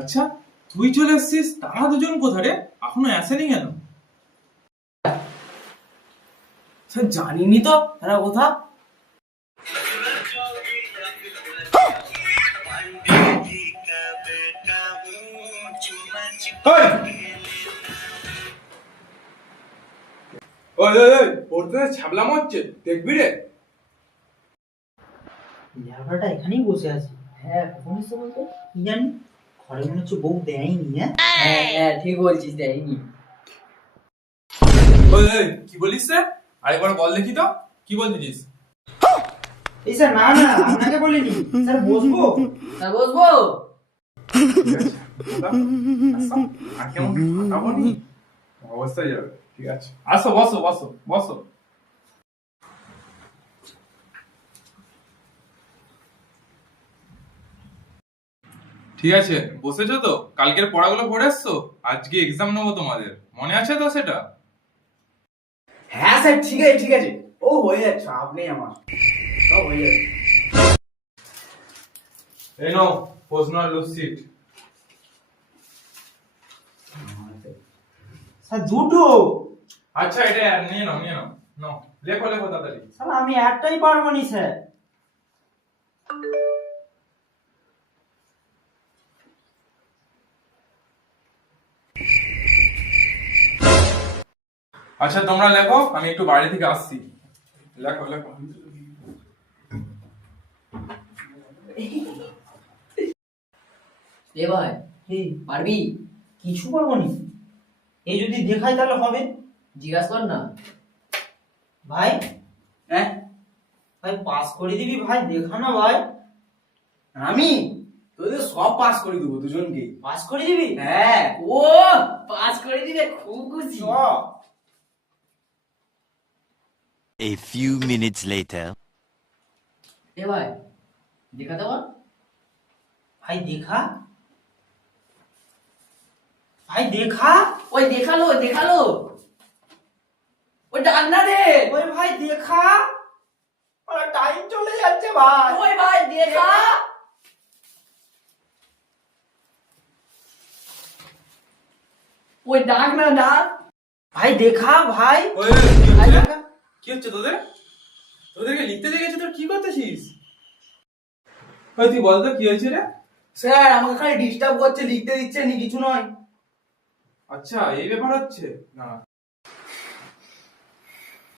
আচ্ছা, তুই চলে এসেছিস, তারা দুজন কোথায় রে? এখনো আসেনি কেন? স্যার জানিনি তো তারা কোথা। ওই ওই ওই, পড়তে ছাবলাম হচ্ছে, দেখবি রে? ল্যাবড়াটা এখানেই বসে আছে। হ্যাঁ, কখন এসে বলতো কি জানি। ঘরে মনে হচ্ছে বউ দেয়নি। হ্যাঁ হ্যাঁ ঠিক বলছিস, দেয়নি। ওই ওই, কি বলিস রে? আরেকবার বল দেখি তো, কি বলছিস? এই স্যার, না না, আপনাকে বলিনি স্যার। বসবো স্যার বসবো? ঠিক আছে, আসো, আর কেমন খাবো নি? অবস্থায় যাবে, ঠিক আছে, আসো, বসো বসো বসো। ঠিক আছে, বসেছো তো? কালকের পড়াগুলো পড়ে এসছো? আজকে এক্সাম নেবো তোমাদের, মনে আছে তো সেটা? হ্যাঁ স্যার, ঠিক আছে ঠিক আছে, ও হয়ে যাচ্ছে, চাপ নেই আমার, সব হয়ে যাবে। এই নাও প্রশ্ন আর লুকশিট। স্যার, দুটো। আচ্ছা, এটা নিয়ে নাও নিয়ে নাও, নাও লেখো লেখো তাড়াতাড়ি। স্যার আমি একটাই পারবো নি স্যার। আচ্ছা তোমরা লেখো, আমি একটু বাইরে থেকে আসছি। লেখো লেখো। এ ভাই, এই পারবি? কিছু পারবো নি। এই যদি দেখাই তাহলে হবে। জিজ্ঞাসা কর না। ভাই, হ্যাঁ ভাই পাস করে দিবি ভাই, দেখা না ভাই। আমি তোদের সব পাস করে দেবো দুজনকে। পাস করে দিবি? হ্যাঁ, ও পাস করে দিলে খুব খুশি। চ। A few minutes later. এ ভাই, দেখাতে বল। ভাই দেখা, ভাই দেখা। ওই দেখালো দেখালো, ওই ডাক না রে। ওই ভাই দেখা। টাইম চলে যাচ্ছে ভাই। ওই ভাই দেখা, ওই ডাক না ডাক। ভাই দেখা ভাই। ওই ওই, কি ভাই হচ্ছে রে? দেখা। কি হচ্ছে তোদের? তোদেরকে লিখতে দেখেছি, তোর কি করতেছিস? ওই তুই বল তো কি হয়েছে রে? স্যার আমাকে খালি ডিস্টার্ব করছে, লিখতে দিচ্ছে নি, কিছু নয়। আচ্ছা, এই ব্যাপার হচ্ছে না।